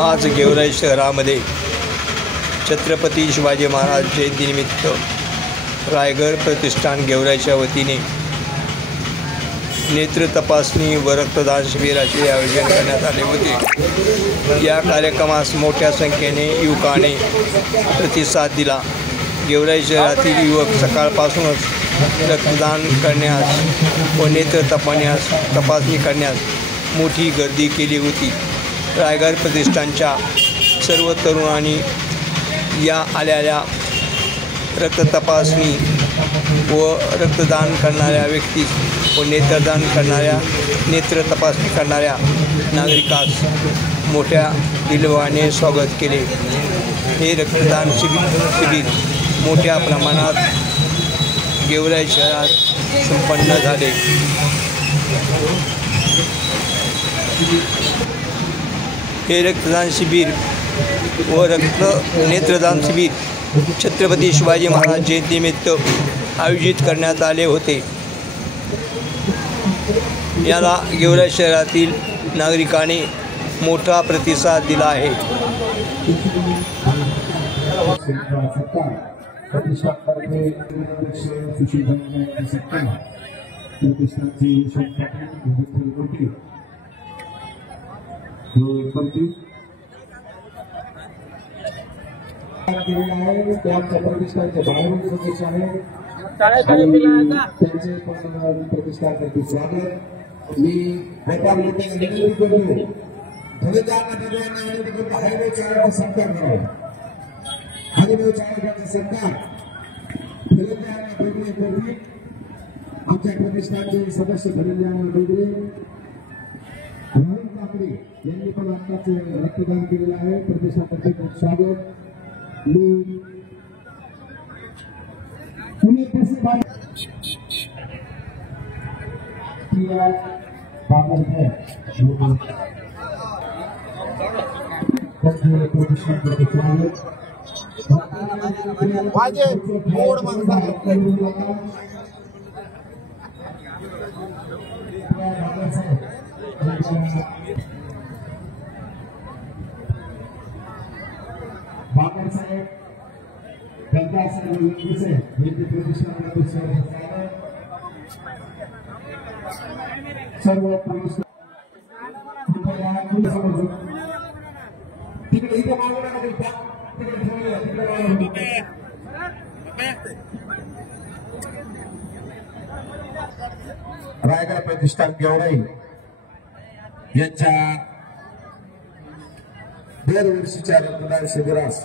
आज गेवराई शहरामध्ये छत्रपती शिवाजी महाराज जयंतीनिमित्त रायगड प्रतिष्ठान गेवराईच्या वतीने नेत्र तपासणी व रक्तदान शिबिराचे आयोजन करण्यात आले होते। या कार्यक्रमास मोठ्या संख्येने युवकांनी प्रतिसाद दिला। गेवराई शहरातील युवक सकाळपासूनच रक्तदान करण्यास व नेत्र तपासणी करण्यास मोठी गर्दी केली होती। रायगड प्रतिष्ठानच्या सर्व तरुणांनी या आलेल्या रक्त तपासणी व रक्तदान करणाऱ्या व्यक्तीस व नेत्र तपासणी करणाऱ्या नागरिकास मोठ्या दिलवाने स्वागत केले। हे रक्तदान शिबिर मोठ्या प्रमाणात गेवराई शहरात संपन्न झाले। हे रक्तदान शिबिर व नेत्रदान शिबिर छत्रपती शिवाजी महाराज जयंतीनिमित्त आयोजित करण्यात आले होते। याला गेवराई शहरातील नागरिकांनी मोठा प्रतिसाद दिला आहे। प्रतिष्ठानच्या बाहेरून शुभेच्छा आहेत। प्रतिष्ठानचे स्वागत मी व्यापार लोकांना विनंती करतो, हायवे चालकाचा सत्कार करावा। हायवे चालकाचा सत्कार धनंजय आमच्या प्रतिष्ठानचे सदस्य धनंजय डोगरे, राहुल काकडे यांनी पण आत्ताच रक्तदान केलेलं आहे। प्रतिष्ठानचे खूप स्वागत। मी पुणे बाबर साहेब त्यांचा सर्व रायगड प्रतिष्ठान गेवराई यांच्या दरवर्षीच्या रक्तदान शिबिरास